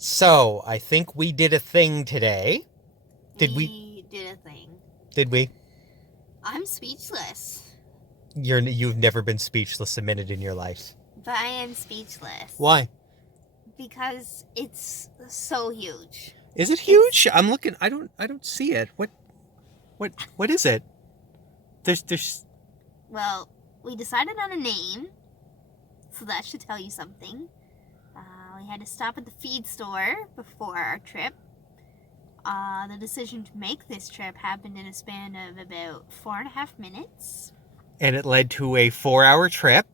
So, I think we did a thing today. Did we? We did a thing. Did we? I'm speechless. You've never been speechless a minute in your life. But I am speechless. Why? Because it's so huge. Is it huge? I'm looking. I don't see it. What is it? There's. Well, we decided on a name, so that should tell you something. We had to stop at the feed store before our trip. The decision to make this trip happened in a span of about 4.5 minutes. And it led to a 4-hour trip.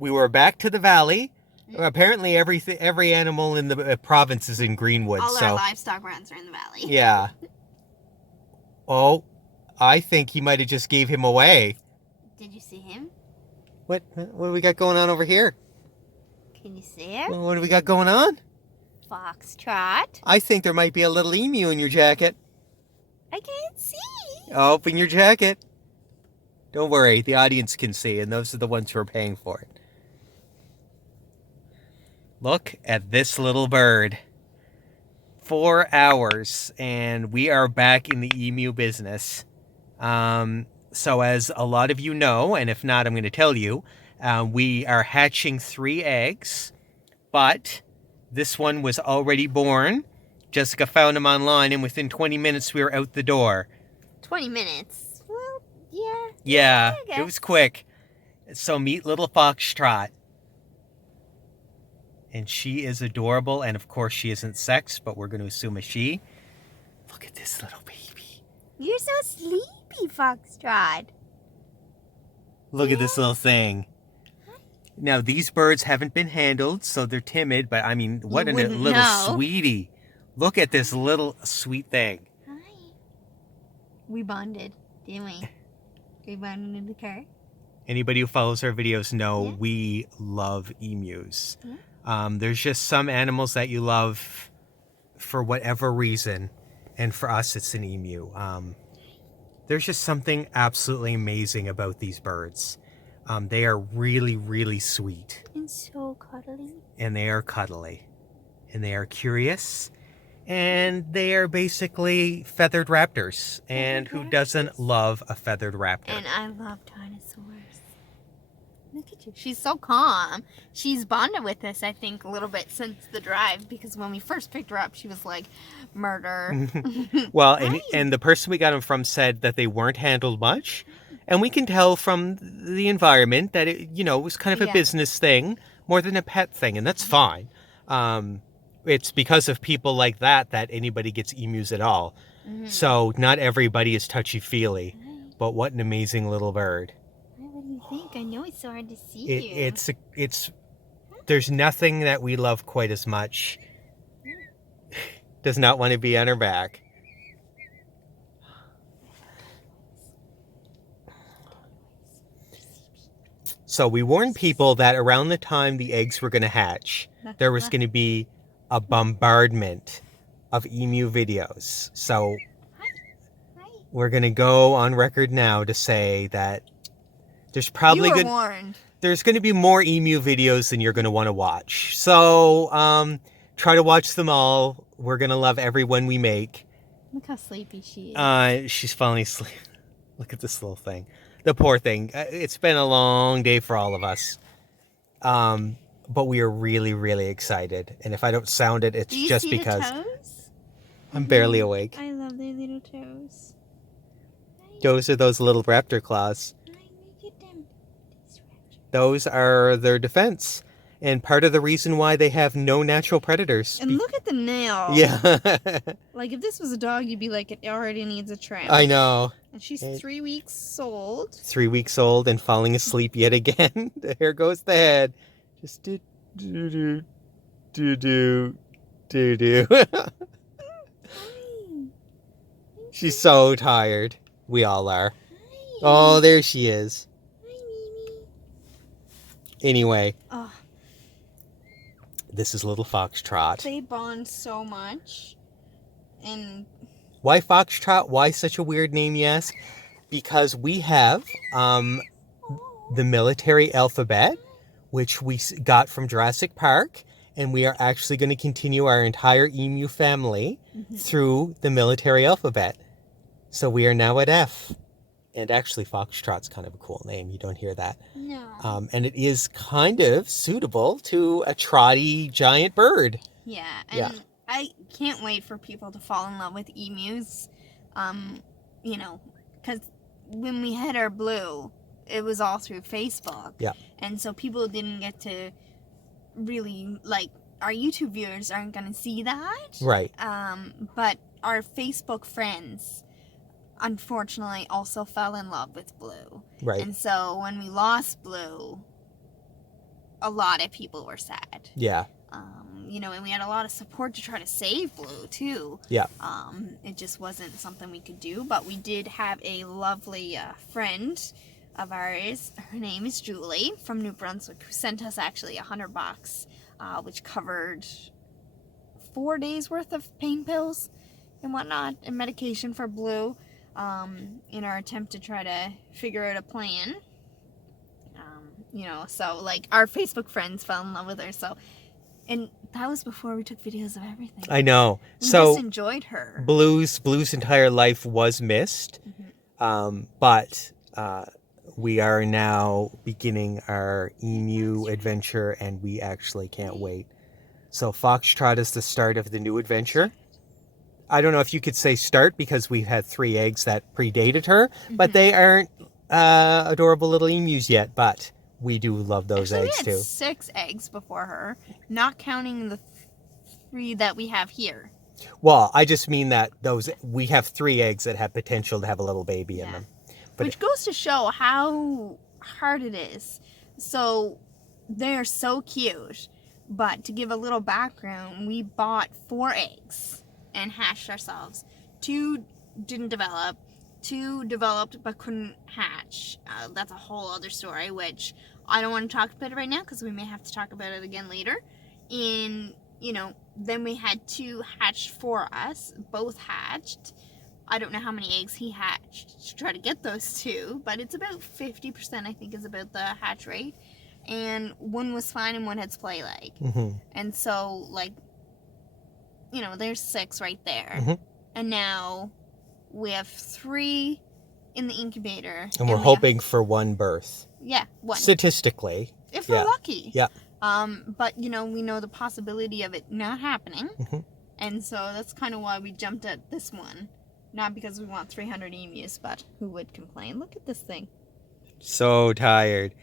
We were back to the valley. Apparently, every animal in the province is in Greenwood. All our livestock runs are in the valley. Yeah. Oh, I think he might have just gave him away. Did you see him? What do we got going on over here? Can you see it? What do we got going on? Foxtrot. I think there might be a little emu in your jacket. I can't see. Open your jacket. Don't worry, the audience can see, and those are the ones who are paying for it. Look at this little bird. 4 hours, and we are back in the emu business. So as a lot of you know, and if not, I'm going to tell you, we are hatching 3 eggs, but this one was already born. Jessica found him online, and within 20 minutes, we were out the door. 20 minutes? Well, yeah. Yeah, I guess. it was quick. So meet little Foxtrot. And she is adorable, and of course she isn't sex, but we're going to assume a she. Look at this little baby. You're so sleepy, Foxtrot. Look at this little thing. Now, these birds haven't been handled, so they're timid, but I mean, what a little sweetie. Look at this little sweet thing. Hi. We bonded, didn't we? We bonded in the car. Anybody who follows our videos know we love emus. Yeah. There's just some animals that you love for whatever reason, and for us, it's an emu. There's just something absolutely amazing about these birds. They are really, really sweet. And so cuddly. And they are cuddly. And they are curious. And they are basically feathered raptors. And who doesn't love a feathered raptor? And I love dinosaurs. Look at you. She's so calm. She's bonded with us, I think, a little bit since the drive. Because when we first picked her up, she was like, murder. Well, and the person we got them from said that they weren't handled much. And we can tell from the environment that it, was kind of a business thing more than a pet thing, and that's fine. It's because of people like that anybody gets emus at all. Mm-hmm. So not everybody is touchy-feely, but what an amazing little bird. What do you think? I know it's so hard to see you. It's there's nothing that we love quite as much. Does not want to be on her back. So we warned people that around the time the eggs were going to hatch, there was going to be a bombardment of emu videos. So we're going to go on record now to say that there's probably there's going to be more emu videos than you're going to want to watch. So try to watch them all. We're going to love every one we make. Look how sleepy she is. She's falling asleep. Look at this little thing. The poor thing. It's been a long day for all of us. But we are really, really excited. And if I don't sound it, it's just because the toes? I'm barely awake. I love their little toes. Those are those little raptor claws. Look at them. Those are their defense. And part of the reason why they have no natural predators. And look at the nail. Yeah. Like if this was a dog, you'd be like, it already needs a trim. I know. And she's 3 weeks old. 3 weeks old and falling asleep yet again. There goes the head. Just do. She's so tired. We all are. Hi. Oh, there she is. Hi, Mimi. Anyway. This is little Foxtrot. They bond so much. And why Foxtrot? Why such a weird name, you ask? Because we have the military alphabet, which we got from Jurassic Park, And we are actually going to continue our entire emu family through the military alphabet. So we are now at F. And actually, Foxtrot's kind of a cool name. You don't hear that. No. And it is kind of suitable to a trotty giant bird. Yeah, and I can't wait for people to fall in love with emus. You know, because when we had our Blue, it was all through Facebook. Yeah. And so people didn't get to really, like, our YouTube viewers aren't going to see that. Right. But our Facebook friends, unfortunately, also fell in love with Blue. Right. And so when we lost Blue, a lot of people were sad. Yeah. You know, and we had a lot of support to try to save Blue, too. Yeah. It just wasn't something we could do, but we did have a lovely friend of ours. Her name is Julie from New Brunswick, who sent us actually $100, which covered 4 days worth of pain pills and whatnot and medication for Blue, in our attempt to try to figure out a plan. You know, so like our Facebook friends fell in love with her, so. And that was before we took videos of everything. I know. We So just enjoyed her. Blue's entire life was missed, but we are now beginning our emu adventure, and we actually can't wait. So Foxtrot is the start of the new adventure. I don't know if you could say start because we had 3 eggs that predated her, but they aren't adorable little emus yet, but we do love those Actually, eggs we had too. 6 eggs before her, not counting the 3 that we have here. Well, I just mean that we have 3 eggs that have potential to have a little baby in them. But which goes to show how hard it is. So they're so cute, but to give a little background, we bought 4 eggs and hatched ourselves. 2 didn't develop. 2 developed but couldn't hatch. That's a whole other story, which I don't want to talk about it right now because we may have to talk about it again later. And, you know, then we had 2 hatched for us. Both hatched. I don't know how many eggs he hatched to try to get those 2, but it's about 50%, I think, is about the hatch rate. And one was fine and one had splay leg. And so, like, you know, there's 6 right there. And now we have 3 in the incubator. And we're hoping for 1 birth. Yeah, 1. Statistically. If we're lucky. Yeah. But, you know, we know the possibility of it not happening. And so that's kind of why we jumped at this one. Not because we want 300 emus, but who would complain? Look at this thing. So tired.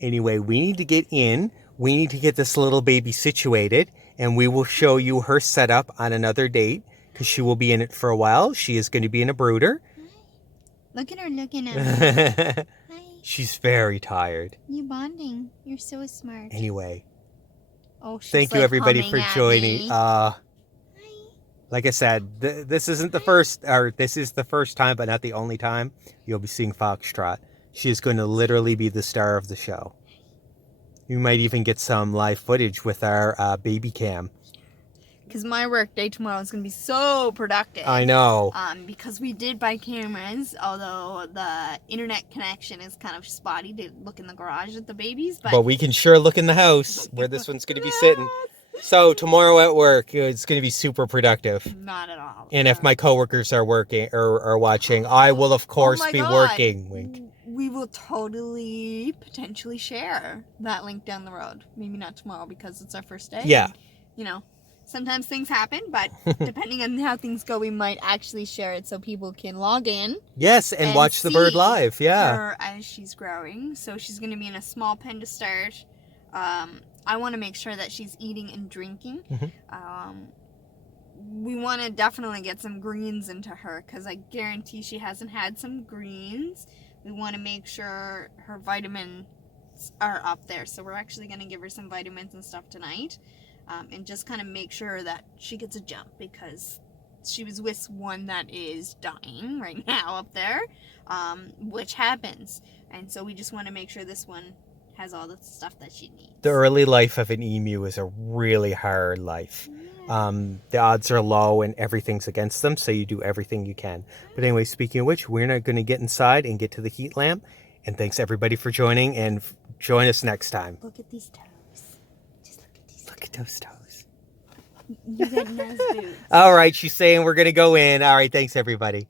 Anyway, we need to get in. We need to get this little baby situated. And we will show you her setup on another date. Because she will be in it for a while. She is going to be in a brooder. Look at her looking at me. Hi. She's very tired. You bonding. You're so smart. Anyway. Oh, she's thank you like everybody for humming at joining. me. Like I said, this isn't the first, or this is the first time, but not the only time you'll be seeing Foxtrot. She is going to literally be the star of the show. You might even get some live footage with our baby cam. Because my work day tomorrow is going to be so productive. I know. Because we did buy cameras, although the internet connection is kind of spotty to look in the garage at the babies. But we can sure look in the house where this one's going to be sitting. So tomorrow at work, it's going to be super productive. Not at all. And if my coworkers are working or are watching, I will of course be working. Wink. We will totally potentially share that link down the road. Maybe not tomorrow because it's our first day. Yeah. And, you know, sometimes things happen, but depending on how things go, we might actually share it so people can log in. Yes, and watch the bird live. Yeah. Her as she's growing. So she's going to be in a small pen to start. I want to make sure that she's eating and drinking. We want to definitely get some greens into her because I guarantee she hasn't had some greens. We want to make sure her vitamins are up there. So we're actually going to give her some vitamins and stuff tonight. And just kind of make sure that she gets a jump because she was with one that is dying right now up there, which happens. And so we just want to make sure this one has all the stuff that she needs. The early life of an emu is a really hard life. The odds are low and everything's against them, so you do everything you can. But anyway, speaking of which, we're not going to get inside and get to the heat lamp. And thanks everybody for joining, and join us next time. Look at these toes. Just look at these. Look at those toes. You get nice boots. All right, she's saying we're going to go in. All right, thanks, everybody.